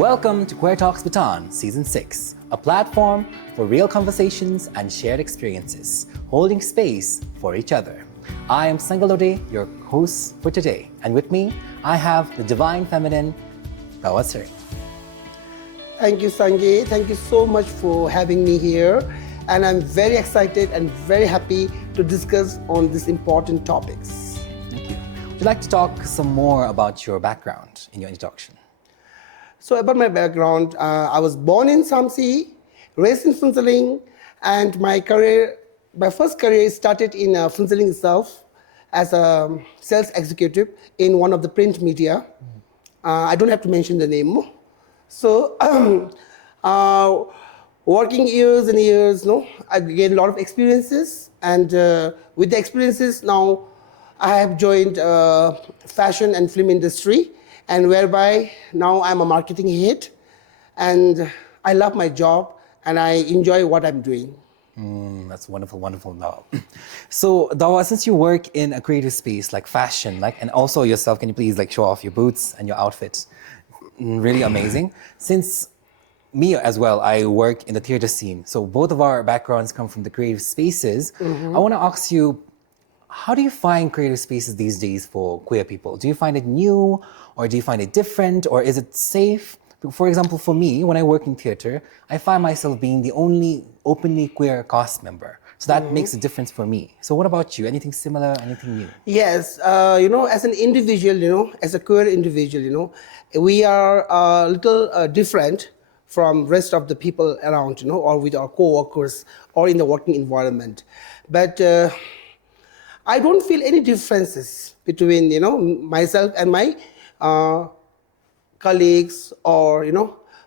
Welcome to Queer Talks Bhutan, Season 6, a platform for real conversations and shared experiences, holding space for each other. I am Sangay Loday, your host for today, and with me, I have the divine feminine, Dawa Tshering. Thank you, Sangay. Thank you so much for having me here. And I'm very excited and very happy to discuss on these important topics. Thank you. Would you like to talk some more about your background in your introduction? So about my background, I was born in Samsi, raised in Phuntsholing, and my first career started in Phuntsholing itself as a sales executive in one of the print media. I don't have to mention the name. So, working years and years, I gained a lot of experiences, and with the experiences now, I have joined fashion and film industry, and whereby now I'm a marketing head, and I love my job, and I enjoy what I'm doing. That's wonderful, wonderful. Dawa. So, Dawa, since you work in a creative space like fashion, and also yourself, can you please show off your boots and your outfit? Really amazing. Since me as well, I work in the theater scene, so both of our backgrounds come from the creative spaces. I want to ask you, how do you find creative spaces these days for queer people? Do you find it new, or do you find it different, or is it safe? For example, for me, when I work in theater, I find myself being the only openly queer cast member. So that makes a difference for me. So what about you? Anything similar, anything new? Yes, as an individual, as a queer individual, we are a little different from rest of the people around, or with our co-workers or in the working environment. But I don't feel any differences between, myself and my colleagues or,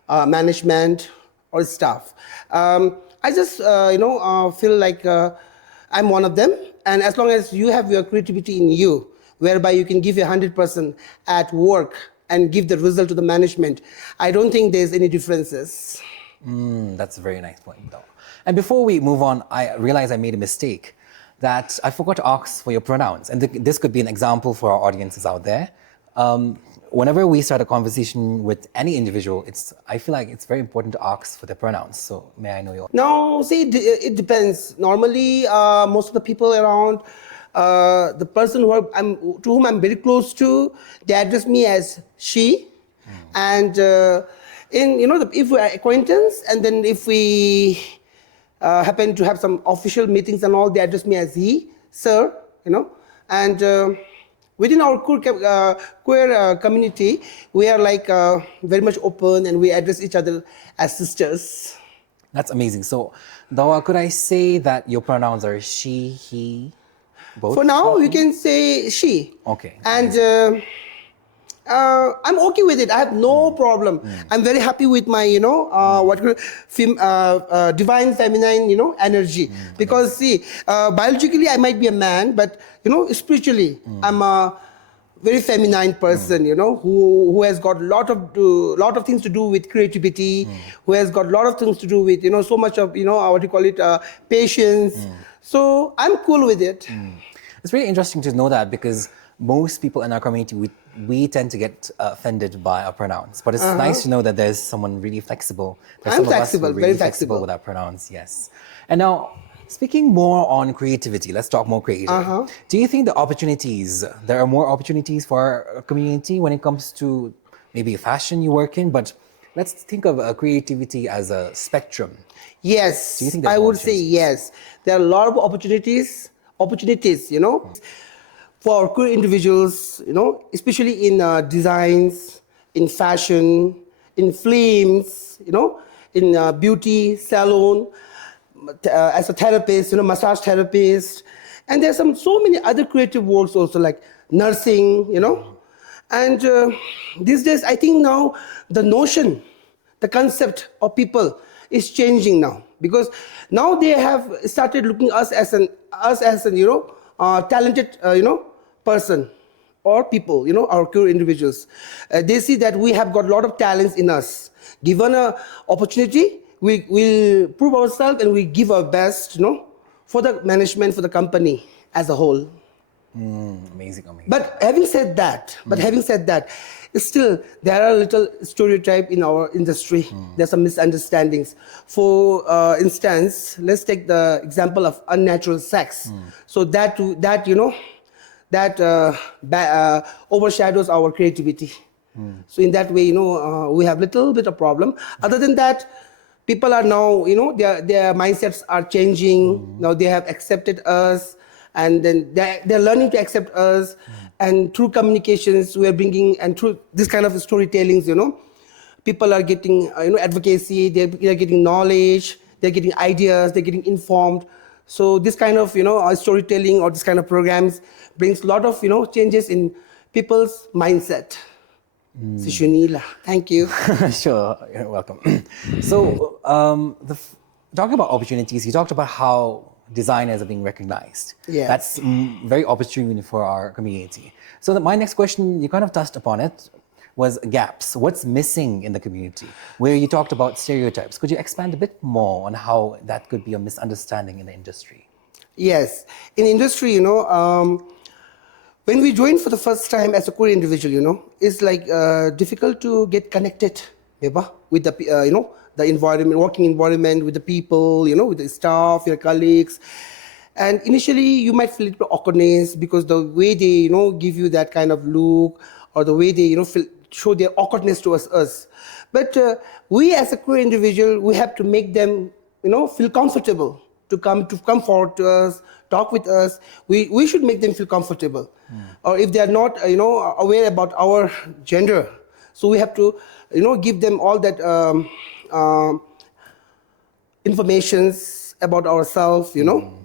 management or staff. I just, feel like I'm one of them. And as long as you have your creativity in you, whereby you can give your 100% at work and give the result to the management, I don't think there's any differences. That's a very nice point, though. And before we move on, I realized I made a mistake that I forgot to ask for your pronouns. And this could be an example for our audiences out there. Whenever we start a conversation with any individual, I feel like it's very important to ask for their pronouns. So may I know your... No, see, it depends. Normally, most of the people around, the person to whom I'm very close to, they address me as she. And if we're acquaintance, and then if we happen to have some official meetings and all, they address me as he, sir, and within our queer community, we are very much open, and we address each other as sisters. That's amazing. So, Dawa, could I say that your pronouns are she, he, both? For now, you can say she. Okay. And I'm okay with it. I have no problem. I'm very happy with my, divine feminine, energy. Because see, biologically I might be a man, but spiritually I'm a very feminine person, who has got lot of things to do with creativity, who has got a lot of things to do with, so much of, patience. So I'm cool with it. It's really interesting to know that, because most people in our community, we tend to get offended by our pronouns. But it's nice to know that there's someone really flexible. I'm flexible, really very flexible with our pronouns, yes. And now, speaking more on creativity, let's talk more creative. Do you think there are more opportunities for our community when it comes to maybe fashion you work in, but let's think of creativity as a spectrum. Yes, Do you think I would say yes. There are a lot of opportunities, for queer individuals, especially in designs, in fashion, in films, in beauty, salon, as a therapist, massage therapist. And there's so many other creative works also, like nursing, And these days, I think now the concept of people is changing now. Because now they have started looking us as an talented, person or people, our queer individuals. They see that we have got a lot of talents in us. Given an opportunity, we prove ourselves and we give our best, for the management, for the company as a whole. Amazing, amazing. But having said that, still there are little stereotype in our industry. There's some misunderstandings. For instance, let's take the example of unnatural sex. So that overshadows our creativity. So in that way, we have little bit of problem. Other than that, people are now, their mindsets are changing. Now they have accepted us, and then they're learning to accept us. And through communications, we are bringing, and through this kind of storytellings, people are getting, advocacy. They're getting knowledge. They're getting ideas. They're getting informed. So this kind of, storytelling or this kind of programs brings a lot of, changes in people's mindset. Sishunila, thank you. Sure, you're welcome. So, talking about opportunities, you talked about how designers are being recognized. Yes. That's very opportune for our community. So my next question, you kind of touched upon it, was gaps. What's missing in the community? Where you talked about stereotypes. Could you expand a bit more on how that could be a misunderstanding in the industry? Yes. In industry, when we join for the first time as a queer individual, it's like difficult to get connected with the, the environment, working environment, with the people, with the staff, your colleagues. And initially, you might feel a little awkwardness because the way they, give you that kind of look, or the way they, show their awkwardness towards us. But we as a queer individual, we have to make them, feel comfortable to come forward to us, talk with us. We should make them feel comfortable. Or if they are not, aware about our gender, so we have to, give them all that informations about ourselves,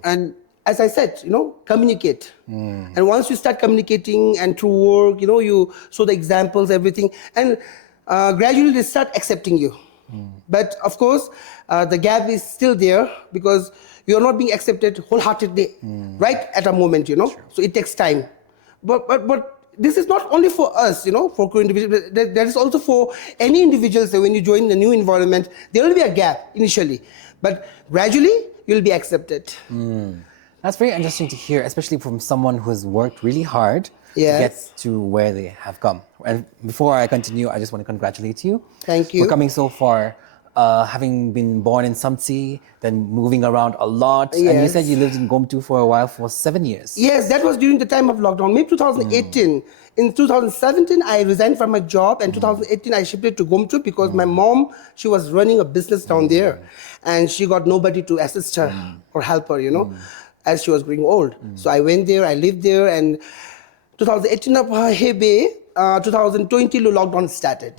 and as I said, communicate. And once you start communicating and through work, you show the examples, everything, and gradually they start accepting you. But of course, the gap is still there because you are not being accepted wholeheartedly, right at a moment, Sure. So it takes time. But this is not only for us, for queer individuals. That is also for any individuals. When you join a new environment, there will be a gap initially, but gradually you'll be accepted. That's very interesting to hear, especially from someone who's worked really hard to get to where they have come. And before I continue, I just want to congratulate you. Thank you. For coming so far, having been born in Samtsi, then moving around a lot. Yes. And you said you lived in Gomtu for a while, for 7 years. Yes, that was during the time of lockdown, May 2018. In 2017, I resigned from my job, and 2018, I shifted to Gomtu because my mom, she was running a business down there, and she got nobody to assist her or help her, as she was growing old. So I went there, I lived there, and 2018 of Hebe, 2020 lockdown started.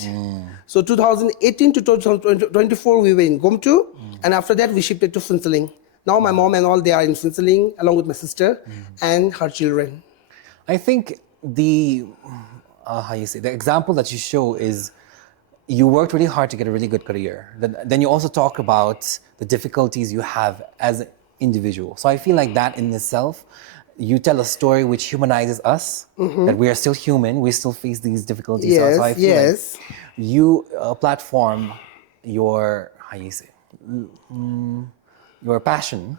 So 2018 to 2024 we were in Gomtu, and after that we shifted to Phuentsholing. Now my mom and all, they are in Phuentsholing along with my sister and her children. I think the example that you show is you worked really hard to get a really good career. Then you also talk about the difficulties you have as an individual. So I feel like that in itself, you tell a story which humanizes us, that we are still human, we still face these difficulties. Yes, so I feel like you platform your, your passion,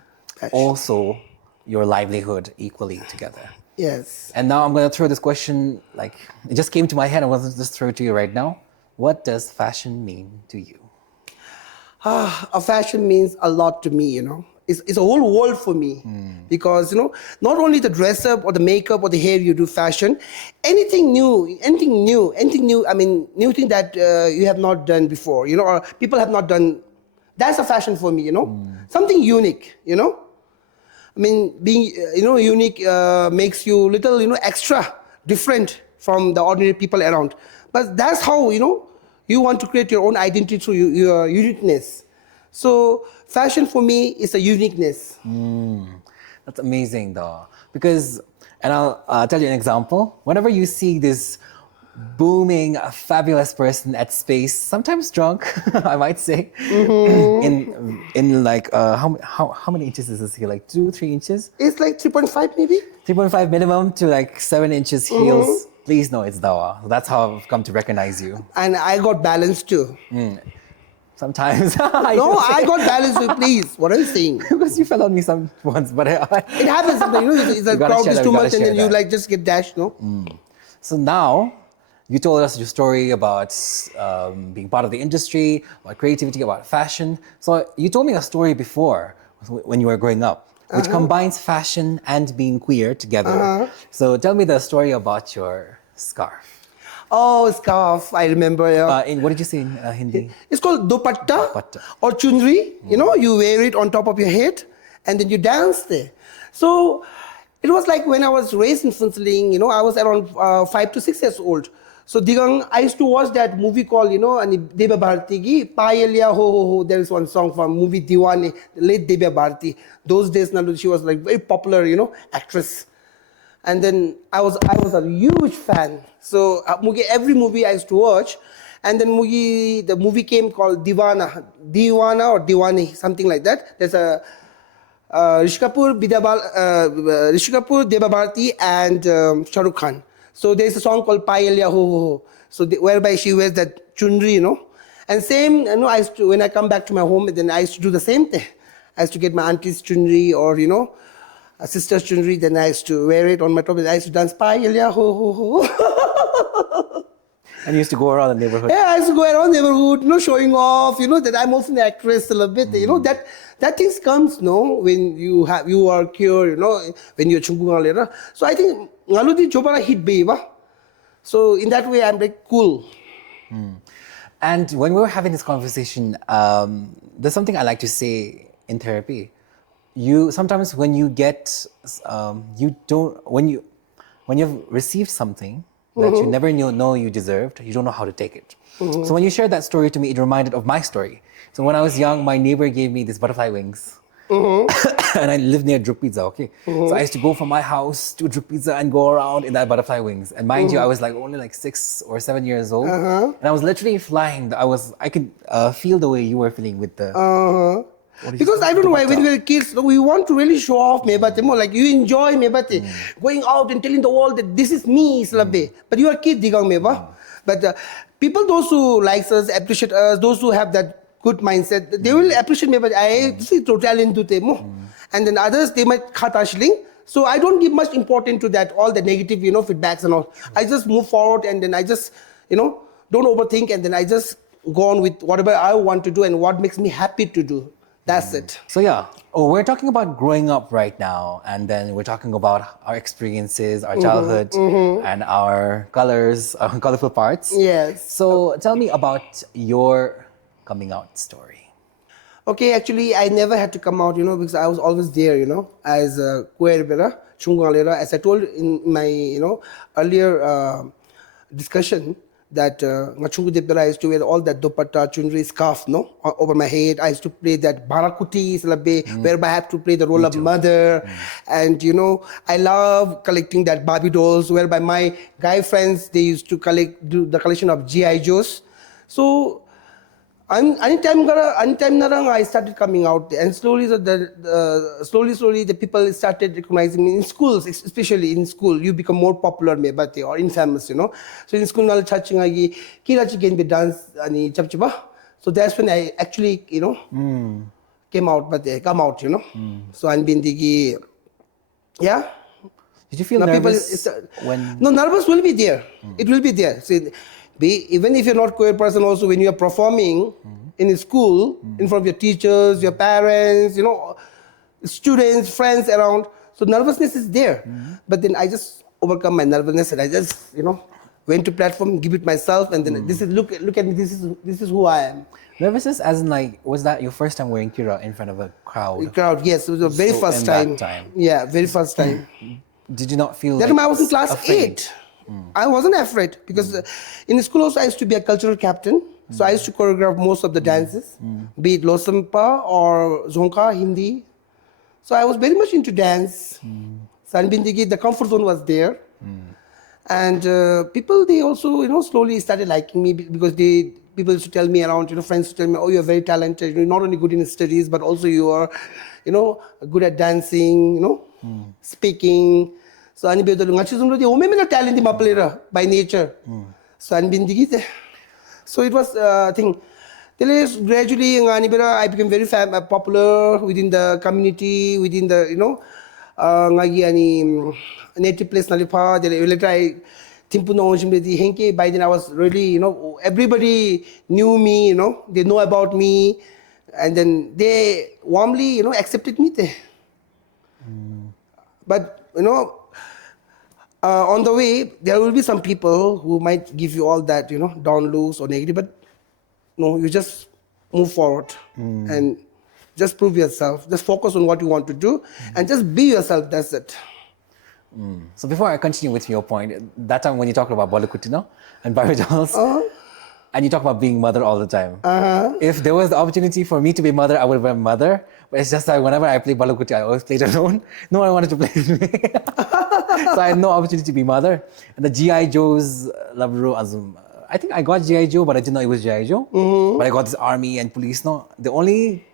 also your livelihood equally together. Yes. And now I'm going to throw this question, like, it just came to my head. I want to just throw it to you right now. What does fashion mean to you? A fashion means a lot to me, It's a whole world for me because, not only the dress up or the makeup or the hair you do fashion, anything new, I mean, new thing that you have not done before, or people have not done, that's a fashion for me, Something unique, I mean, being, unique makes you little, extra different from the ordinary people around. But that's how, you want to create your own identity through your uniqueness. So fashion for me is a uniqueness. That's amazing though. Because, and I'll tell you an example. Whenever you see this booming, fabulous person at space, sometimes drunk, I might say, in like, how many inches is this here? Like 2-3 inches? It's like 3.5 maybe? 3.5 minimum to like 7 inches heels. Please know it's Dawa. That's how I've come to recognize you. And I got balance too. Sometimes. No, I got balance. So please, what are you saying? Because you fell on me once, but It happens. It's a You gotta crowd share is that, too you gotta much, and then share you that. like just get dashed. No. So now, you told us your story about being part of the industry, about creativity, about fashion. So you told me a story before when you were growing up, which combines fashion and being queer together. So tell me the story about your scarf. Oh, scarf. I remember. Yeah. What did you say in Hindi? It's called dupatta Dupatta. or chundri. You know, you wear it on top of your head and then you dance there. So it was like when I was raised in Funseling, you know, I was around 5 to 6 years old. So Digang, I used to watch that movie called, you know, Deva Bharti ki Payalya Ho Ho Ho. There is one song from movie Diwani, late Deva Bharti. Those days, Nalu, she was like very popular, you know, actress. And then I was a huge fan. So every movie I used to watch, and then the movie came called Diwana or Diwani, something like that. There's a Rishi Kapoor, Deva Bharti, and Shah Rukh Khan. So there's a song called Payalya Ho Ho Ho. So whereby she wears that chundri, you know. And same, you know, I used to, when I come back to my home, then I used to do the same thing. I used to get my auntie's chundri or, you know, a sister's chundri, then I used to wear it on my top, and I used to dance Payalya Ho Ho Ho. And you used to go around the neighborhood. Yeah, I used to go around neighborhood, you know, showing off, you know, that I'm also an actress a little bit. You know, that things comes, no, when you are cured, you know, when you're chungunga later. So I think ngaludi jobara hit beba. So in that way, I'm like cool. And when we were having this conversation, there's something I like to say in therapy. Sometimes when you get, when you've received something that you never know you deserved, you don't know how to take it. So when you shared that story to me, it reminded of my story. So when I was young, my neighbor gave me these butterfly wings. And I lived near Druk Pizza, okay? So I used to go from my house to Druk Pizza and go around in that butterfly wings. And mind you, I was like only like 6 or 7 years old. And I was literally flying. I could feel the way you were feeling with the... Because I don't know why when we were kids, we want to really show off, like you enjoy going out and telling the world that this is me, but you are a kid, but people, those who likes us, appreciate us, those who have that good mindset, they will appreciate me, but I see total into them. And then others, they might shling. So I don't give much importance to that, all the negative, you know, feedbacks and all. I just move forward and then I just, you know, don't overthink, and then I just go on with whatever I want to do and what makes me happy to do. That's it. So yeah, we're talking about growing up right now, and then we're talking about our experiences, our childhood, and our colors, our colorful parts. Yes. So tell me about your coming out story. Okay, actually, I never had to come out, you know, because I was always there, you know, as a queer bera, chungalera. As I told in my, you know, earlier discussion, that I used to wear all that dupatta, chundri, scarf, no, over my head. I used to play that barakuti, whereby I have to play the role of mother. And, you know, I love collecting that Barbie dolls, whereby my guy friends, they used to do the collection of G.I. Joes. So, anytime narang I started coming out, and slowly the people started recognizing me in schools, especially in school. You become more popular, or infamous, you know. So in school, nal chaching agi kirachi gen be dance ani chapchiba. So that's when I actually, you know, came out, but they come out, you know. So I'm bindigi, yeah. Did you feel Now nervous when? No, nervous will be there. It will be there. See, even if you're not queer person, also when you're performing in school, in front of your teachers, your parents, you know, students, friends around, so nervousness is there. But then I just overcome my nervousness and I just, you know, went to platform, give it myself, and then this is look at me. This is who I am. Nervousness, as in like, was that your first time wearing kira in front of a crowd? Yes, it was the very first time. Yeah, very first time. Did you not feel? That time I was in class 8. I wasn't afraid because in school also I used to be a cultural captain. So I used to choreograph most of the dances, be it Losampa or Zonka, Hindi. So I was very much into dance. Sanbindigi, the comfort zone was there. And people, they also, you know, slowly started liking me because people used to tell me around, you know, friends used to tell me, oh, you're very talented. You're not only good in studies, but also you are, you know, good at dancing, you know, speaking. So ani bedo ngachi zumro di ome mena talent di mapalera by nature. So ani bindigi te. So it was thing. Gradually, I became very popular within the community, within the, native place. Later, by then I was really, everybody knew me, they know about me. And then they warmly, accepted me there. But, on the way, there will be some people who might give you all that, down looks or negative, but no, you just move forward and just prove yourself. Just focus on what you want to do and just be yourself. That's it. So before I continue with your point, that time when you talked about Bolakutino and Barajols, and you talk about being mother all the time. If there was the opportunity for me to be mother, I would have been mother. But it's just that whenever I play Balakuti, I always played alone. No one wanted to play with me. So I had no opportunity to be mother. And the G.I. Joe's, Labro Azum. I think I got G.I. Joe, but I didn't know it was G.I. Joe. But I got this army and police. No, the only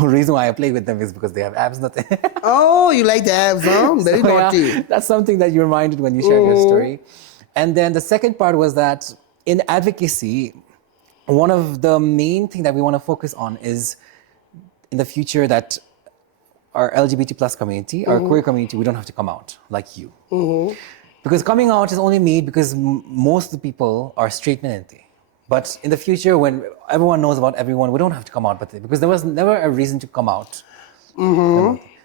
reason why I play with them is because they have abs. Nothing. Oh, you like the abs, huh? Very naughty. Yeah, that's something that you reminded when you shared your story. And then the second part was that in advocacy, one of the main things that we want to focus on is in the future that our LGBT plus community, our queer community, we don't have to come out like you. Because coming out is only made because most of the people are straight men. But in the future, when everyone knows about everyone, we don't have to come out, but because there was never a reason to come out.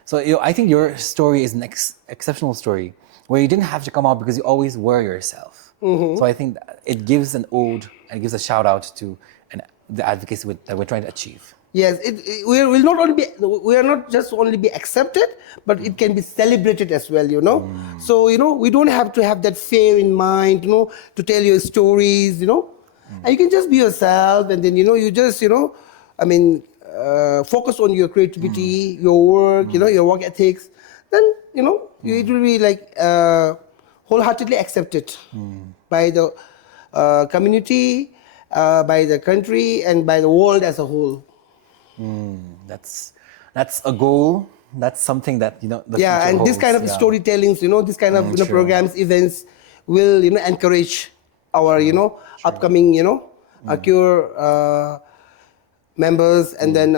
So I think your story is an exceptional story where you didn't have to come out because you always were yourself. So I think it gives an ode and gives a shout out to the advocacy that we're trying to achieve. Yes, we are not just only be accepted, but it can be celebrated as well, So, we don't have to have that fear in mind, to tell your stories, And you can just be yourself and then, you just, focus on your creativity, your work, your work ethics. Then, it will be like wholeheartedly accepted by the community, by the country, and by the world as a whole. That's a goal. That's something that the yeah, and holds. this kind of storytellings, this kind of programs, events will encourage our upcoming queer members, and then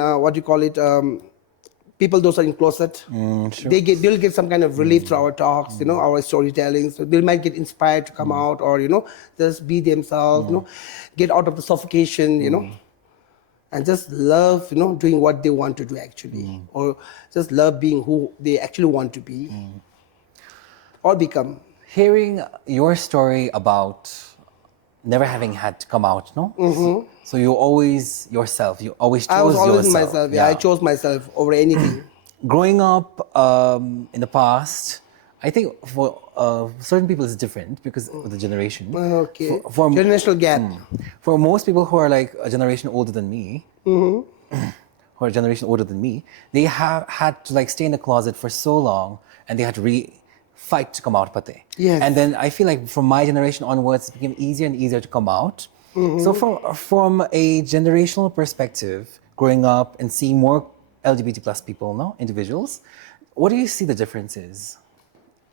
people those are in closet. They'll get some kind of relief through our talks, our storytelling. So they might get inspired to come out, or just be themselves, get out of the suffocation, and just love, doing what they want to do actually, or just love being who they actually want to be or become. Hearing your story about never having had to come out, no? So you're always yourself. You always chose yourself. I was always myself. Yeah, I chose myself over anything. Growing up in the past, I think for certain people it's different because of the generation. Okay. For generational gap. For most people who are like a generation older than me, who are a generation older than me, they have had to like stay in the closet for so long, and they had to fight to come out, pate. Yes. And then I feel like from my generation onwards, it became easier and easier to come out. So from a generational perspective, growing up and seeing more LGBT plus people, individuals, what do you see the differences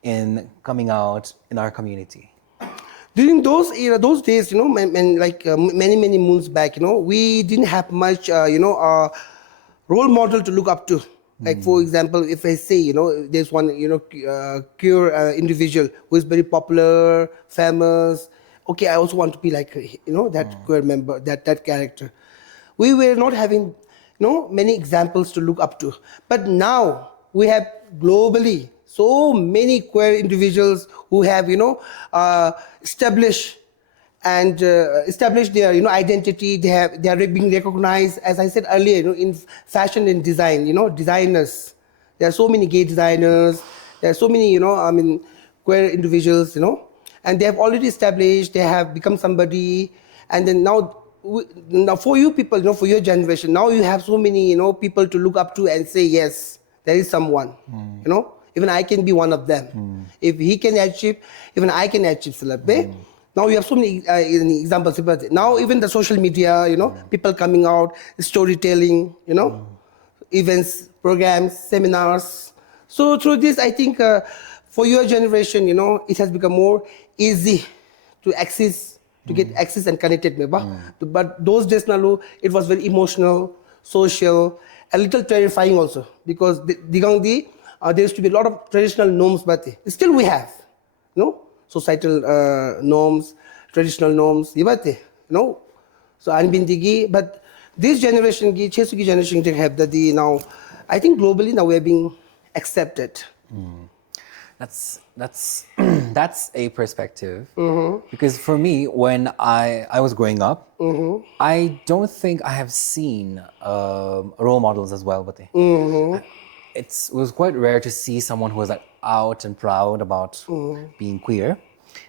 in coming out in our community? During those days, many moons back, we didn't have much, role model to look up to. Like, for example, if I say, there's one, queer individual who is very popular, famous. Okay, I also want to be like, that queer member, that character. We were not having, many examples to look up to. But now we have globally so many queer individuals who have, established their, identity. They are being recognized, as I said earlier, in fashion and design, designers. There are so many gay designers. There are so many, queer individuals, and they have already established. They have become somebody, and then now for you people, for your generation, now you have so many, people to look up to and say, yes, there is someone, even I can be one of them. If he can achieve, even I can achieve. Now you have so many examples. Now even the social media, people coming out, storytelling, events, programs, seminars. So through this, I think for your generation, it has become more easy to access to get access and connected me. But those days, Nalu, it was very emotional, social, a little terrifying also because there used to be a lot of traditional norms, but still we have, societal norms, traditional norms, So anbindigi, but this generation, Chesugi generation, have that now. I think globally now we are being accepted. That's that's a perspective. Because for me, when I was growing up, I don't think I have seen role models as well. But it was quite rare to see someone who was like out and proud about being queer.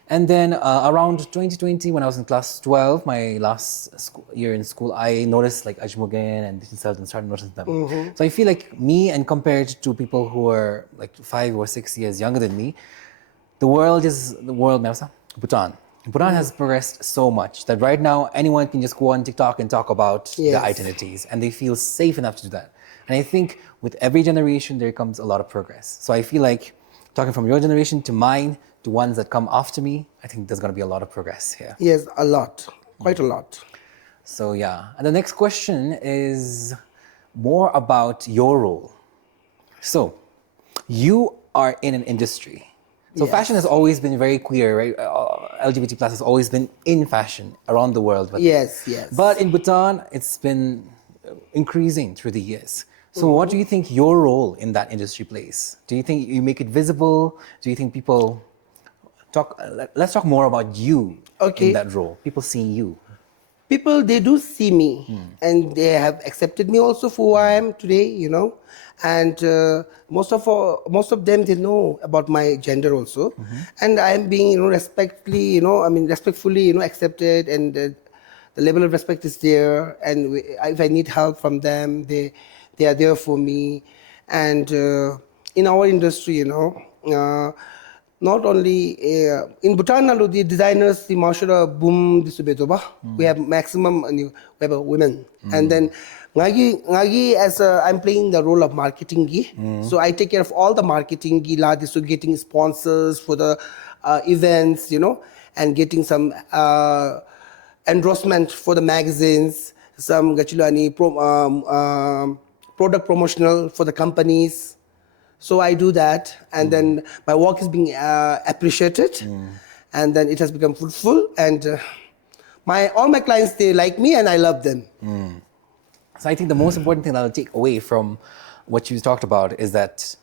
And then around 2020, when I was in class 12, my last year in school, I noticed like Ajmugen and Digital and started noticing them. So I feel like me, and compared to people who are like 5 or 6 years younger than me, the world, Bhutan. Bhutan has progressed so much that right now anyone can just go on TikTok and talk about their identities, and they feel safe enough to do that. And I think with every generation, there comes a lot of progress. So I feel like talking from your generation to mine, to ones that come after me, I think there's going to be a lot of progress here. Yes, a lot, quite a lot. So yeah, and the next question is more about your role. So you are in an industry. So fashion has always been very queer, right? LGBT plus has always been in fashion around the world. But Yes. But in Bhutan, it's been increasing through the years. So what do you think your role in that industry plays? Do you think you make it visible? Do you think people let's talk more about you in that role, people seeing you. People, they do see me and they have accepted me also for who I am today, and most of them, they know about my gender also, and I am being respectfully accepted, and the level of respect is there, and if I need help from them, they are there for me. And in our industry, not only in Bhutan, the designers, the martial boom, we have maximum, we have women. And then Ngagi, as I'm playing the role of marketing, so I take care of all the marketing, getting sponsors for the events, and getting some endorsement for the magazines, some product promotional for the companies. So I do that, and then my work is being appreciated, and then it has become fruitful, and all my clients, they like me, and I love them. So I think the most important thing that I'll take away from what you talked about is that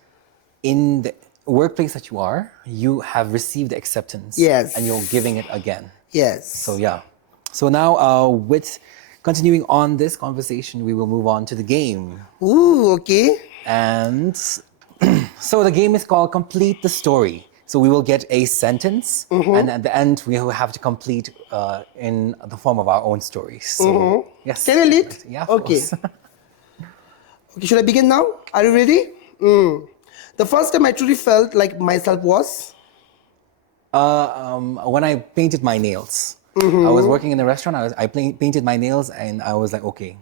in the workplace that you have received acceptance, and you're giving it again. Yes. So yeah. So now with continuing on this conversation, we will move on to the game. Ooh, okay. And so the game is called Complete the Story. So we will get a sentence, and at the end we will have to complete in the form of our own stories. So yes. Can I lead? Yeah. Okay. Okay. Should I begin now? Are you ready? The first time I truly felt like myself was when I painted my nails. I was working in a restaurant. I painted my nails, and I was like, okay,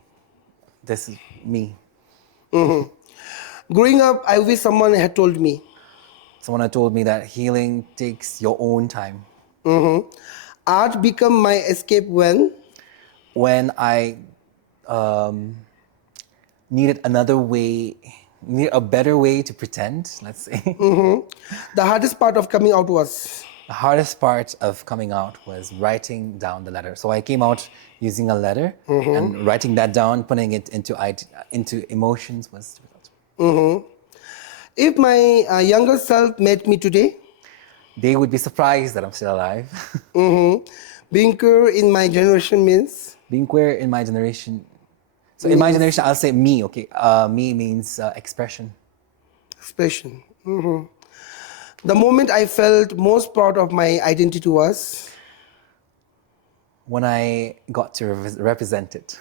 this is me. Growing up, I wish someone had told me. Someone had told me that healing takes your own time. Art became my escape when I needed a better way to pretend, let's say. The hardest part of coming out was? The hardest part of coming out was writing down the letter. So I came out using a letter, and writing that down, putting it into emotions was difficult. If my younger self met me today, they would be surprised that I'm still alive. Being queer in my generation means? Being queer in my generation. So in my generation, I'll say me, okay? Me means expression. Expression. The moment I felt most proud of my identity was? When I got to represent it.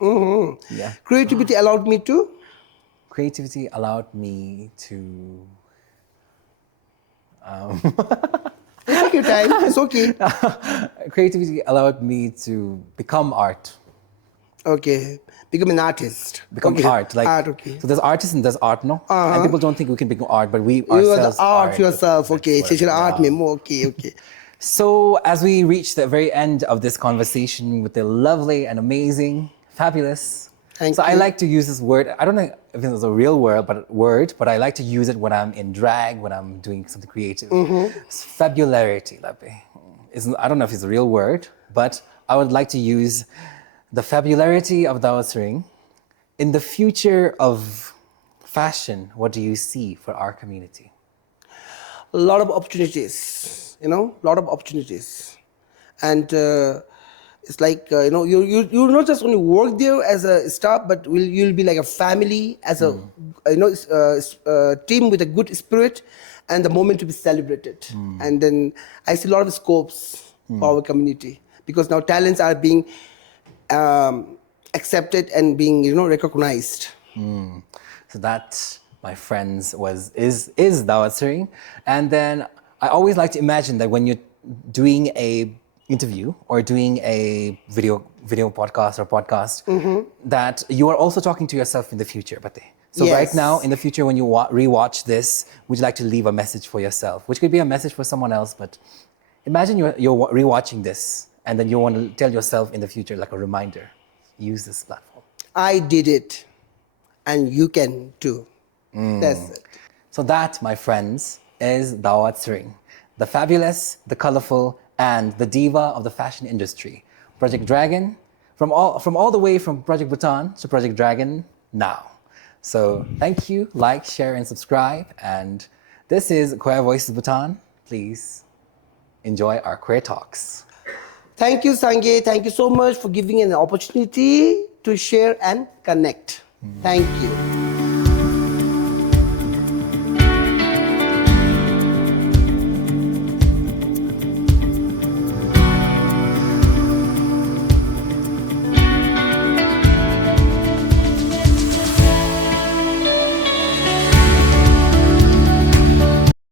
Yeah. Creativity allowed me to? Creativity allowed me to... Take your time, it's okay. Creativity allowed me to become art. Okay, become an artist. Become art. Like, art, okay. So there's artists and there's art, no? And people don't think we can become art, but we You are ourselves the art yourself, okay. That's what art memo, okay. So as we reach the very end of this conversation with the lovely and amazing, fabulous. Thank I you. like to use this word. I don't know if it's a real word, but I like to use it when I'm in drag, when I'm doing something creative. It's fabularity, Lape. I don't know if it's a real word, but I would like to use the fabularity of Dawa Tshering. In the future of fashion, what do you see for our community? A lot of opportunities, a lot of opportunities. And it's like, you're not just only work there as a staff, but you'll be like a family, as a, team with a good spirit and the moment to be celebrated. And then I see a lot of scopes for our community because now talents are being accepted and being, recognized. So that, my friends, is Dawa Tshering. And then I always like to imagine that when you're doing a interview or doing a video podcast or podcast, that you are also talking to yourself in the future, Bate. So Yes. right now, in the future, when you rewatch this, would you like to leave a message for yourself, which could be a message for someone else, but imagine you're rewatching this and then you want to tell yourself in the future, like a reminder, use this platform. I did it, and you can too. That's it. So that, my friends, is Dawa Tshering, the fabulous, the colorful, and the diva of the fashion industry. Project Dragon, from all the way from Project Bhutan to Project Dragon now. So thank you, like, share, and subscribe. And this is Queer Voices Bhutan. Please enjoy our Queer Talks. Thank you, Sangay. Thank you so much for giving an opportunity to share and connect. Thank you.